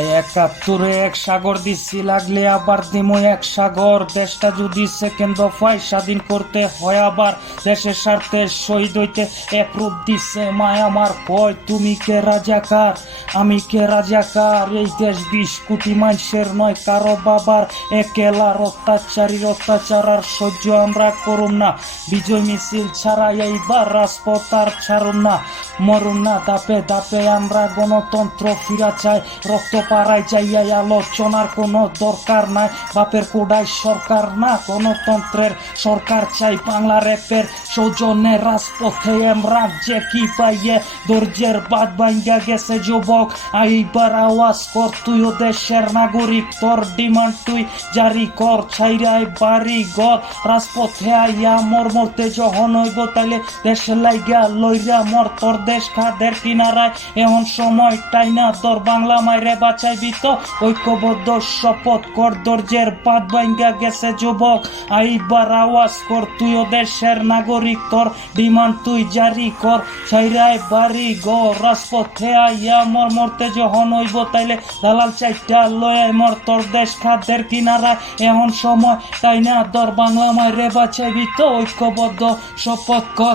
এই ৭১ এক সাগর দিচ্ছি, লাগলে আবার দিমো এক সাগর। দেশটা যদি সেকেন্ড দফায় স্বাধীন করতে হয়, আবার দেশের স্বার্থে শহীদ হইতে এক রূপ দিচ্ছে মায় আমার কয়, তুমি কে রাজাকার আমি কে রাজাকার। এই দেশ ২০ কোটি মানুষের নয়, কারো বাবার একেলার। অত্যাচারীর অত্যাচার আর সহ্য আমরা করুম না। বিজয় মিছিল ছাড়া এইবার রাজপথ আর ছাড়ুম না। মরুম না দাপে দাপে, আমরা গণতন্ত্র ফিরা চাই। রক্ত পাড়ায় যাইয়াই আলোচনার কোনো দরকার নাই। বাপের কোডায় সরকার না, গণতন্ত্রের সরকার চাই। বাংলা র্যাপের সৌজন্যে রাজপথে আমরা যে কি পাইয়ে ধৈর্যের বাদ ভাঙ্গা গেছে যুবক। এইবার আওয়াজ কর, তুইও দেশের নাগরিক, তোর ডিমান্ড তুই জারি কর। ছাইরাই বাড়ি ঘর রাজপথে আইয়া মর, মরতে যখন হইব তাইলে দেশের লাইগা লইরা মর। তোর দেশ খাদের কিনারায় এমন সময় টাইনা তোর বাংলা মাইরে বাঁচাইবি তো। ঐক্যবদ্ধ শপথ কর, ধৈর্যের বাদ ভাঙ্গা গেছে যুবক। এইবার আওয়াজ কর, তুইও দেশের নাগরিক, তোর ডিমান্ড তুই জারি কর। ছাইরাই বাড়ি ঘর রাজপথে আইয়া মর, মরতে যখন হইব তাইলে দালাল চাইটা লয় মর। তোর দেশ খাদের কিনারায় এমন সময় তাই না তোর বাংলা মাইরে বাঁচাইবি তো। ঐক্যবদ্ধ শপথ কর।